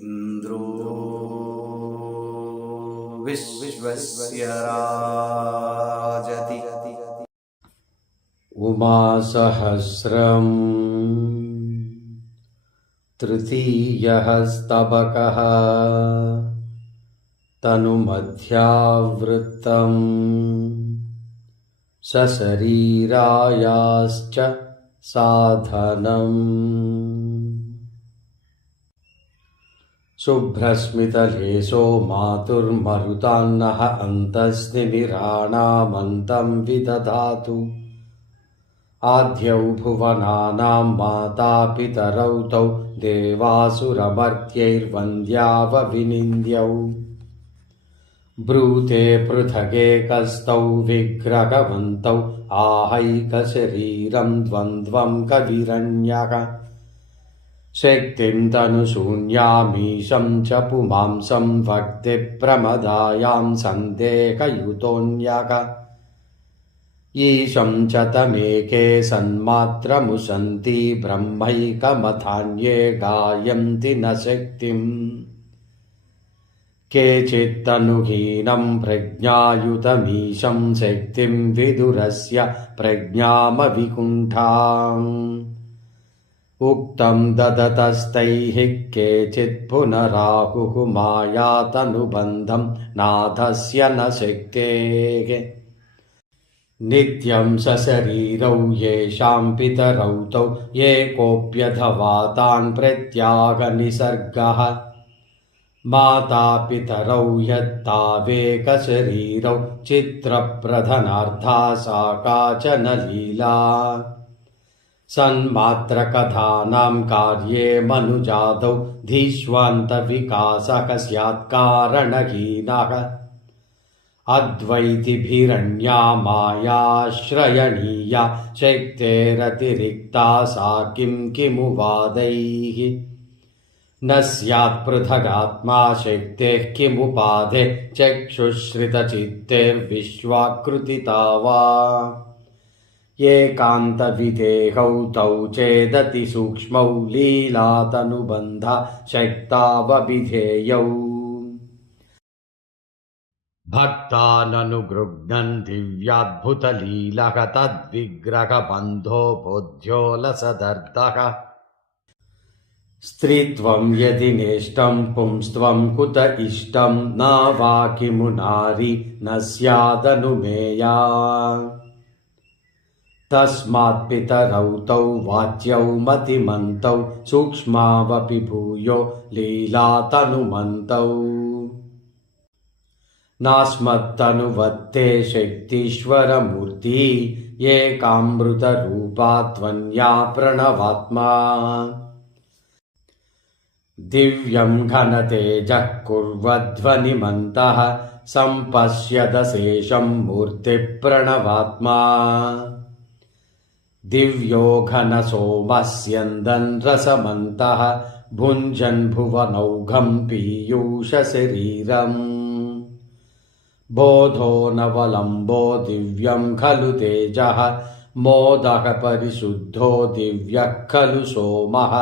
इन्द्रो विश्वस्य राजति उमासहस्रम् तृतीयः स्तबकः तनुमध्यावृत्तम् सशरीरायाश्च साधनम् शुभ्रस्मितलेशो मातुर्मरुतान्नः अन्तस्निमिराणामन्तं विदधातु आद्यौ भुवनानां माता पितरौ तौ देवासुरमर्त्यैर्वन्द्यावविनिन्द्यौ ब्रूते पृथगेकस्तौ विग्रहवन्तौ आहैकशरीरं द्वन्द्वं कविरन्यः शक्तिं तनुशून्यामीशं च पुमांसं भक्तिप्रमदायां सन्देहयुतोऽन्यः ईशं च तमेके सन्मात्रमुशन्ति ब्रह्मैकमथान्ये गायन्ति न शक्तिम् केचित्तनुहीनं प्रज्ञायुतमीशं शक्तिं विदुरस्य प्रज्ञामविकुण्ठाम् उक्तं ददतस्तैः केचित् पुनराहुः मायातनुबन्धं नाथस्य न शक्तेः नित्यं सशरीरौ येषां पितरौ तौ एकोऽप्यथवा तान् प्रत्यागनिसर्गः माता पितरौ यत्तावेकशरीरौ चित्रप्रधनार्था सा काचन लीला सन्मात्रकथानां कार्ये मनुजातौ धीष्वान्तविकासः स्यात्कारणहीनः अद्वैतिभिरण्या मायाश्रयणीया शक्तेरतिरिक्ता सा किमु वादैः न स्यात्पृथगात्मा शक्तेः किमुपाधे चक्षुश्रितचित्तेर्विश्वाकृतिता वा एकान्तविदेहौ तौ चेदति सूक्ष्मौ लीलातनुबन्धा शक्तावविधेयौ भक्ताननुगृह्णन् दिव्याद्भुतलीलः तद्विग्रहबन्धो बोध्यो लसदर्थः स्त्रीत्वं यदि नेष्टं पुंस्त्वं कुत इष्टं न वा किमु नारी न स्यादनुमेया तस्मात्पितरौ तौ वाच्यौ मतिमन्तौ सूक्ष्मावपि भूयो लीलातनुमन्तौ नास्मत्तनुवत्ते शक्तीश्वरमूर्ति एकामृतरूपा त्वन्या प्रणवात्मा दिव्यं घनतेजः कुर्वध्वनिमन्तः सम्पश्यदशेषं मूर्तिप्रणवात्मा दिव्यो घनसोमस्यन्दन् रसमन्तः भुञ्जन् भुवनौघं पीयूषशरीरम् बोधो नवलम्बो दिव्यं खलु तेजः मोदः परिशुद्धो दिव्यः खलु सोमः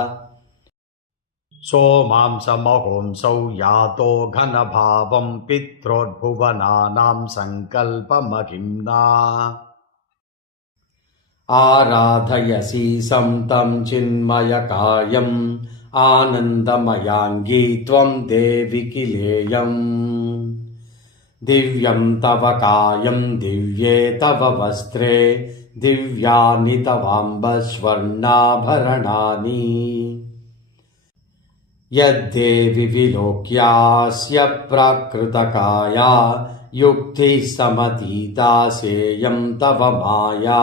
सोमांसमहोंसौ यातो घनभावं पित्रोद्भुवनानां सङ्कल्पमहिम्ना आराधयसि तं चिन्मयकायम् आनन्दमयाङ्गी त्वं देवि किलेयम् दिव्यं तव कायं दिव्ये तव वस्त्रे दिव्यानि तवाम्बस्वर्णाभरणानि यद्देवि विलोक्यास्य प्राकृतकाया युक्तिः समतीता सेयं तव माया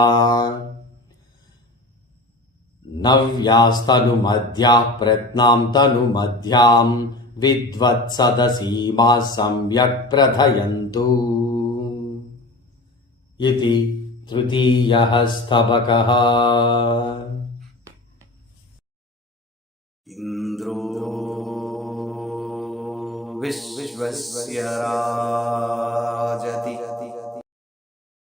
नव्यास्तनुमध्याः प्रत्नां तनुमध्यां विद्वत्सदसीमाः सम्यक् प्रथयन्तु इति तृतीयः स्तबकः। इन्द्रो विश्वस्य राजति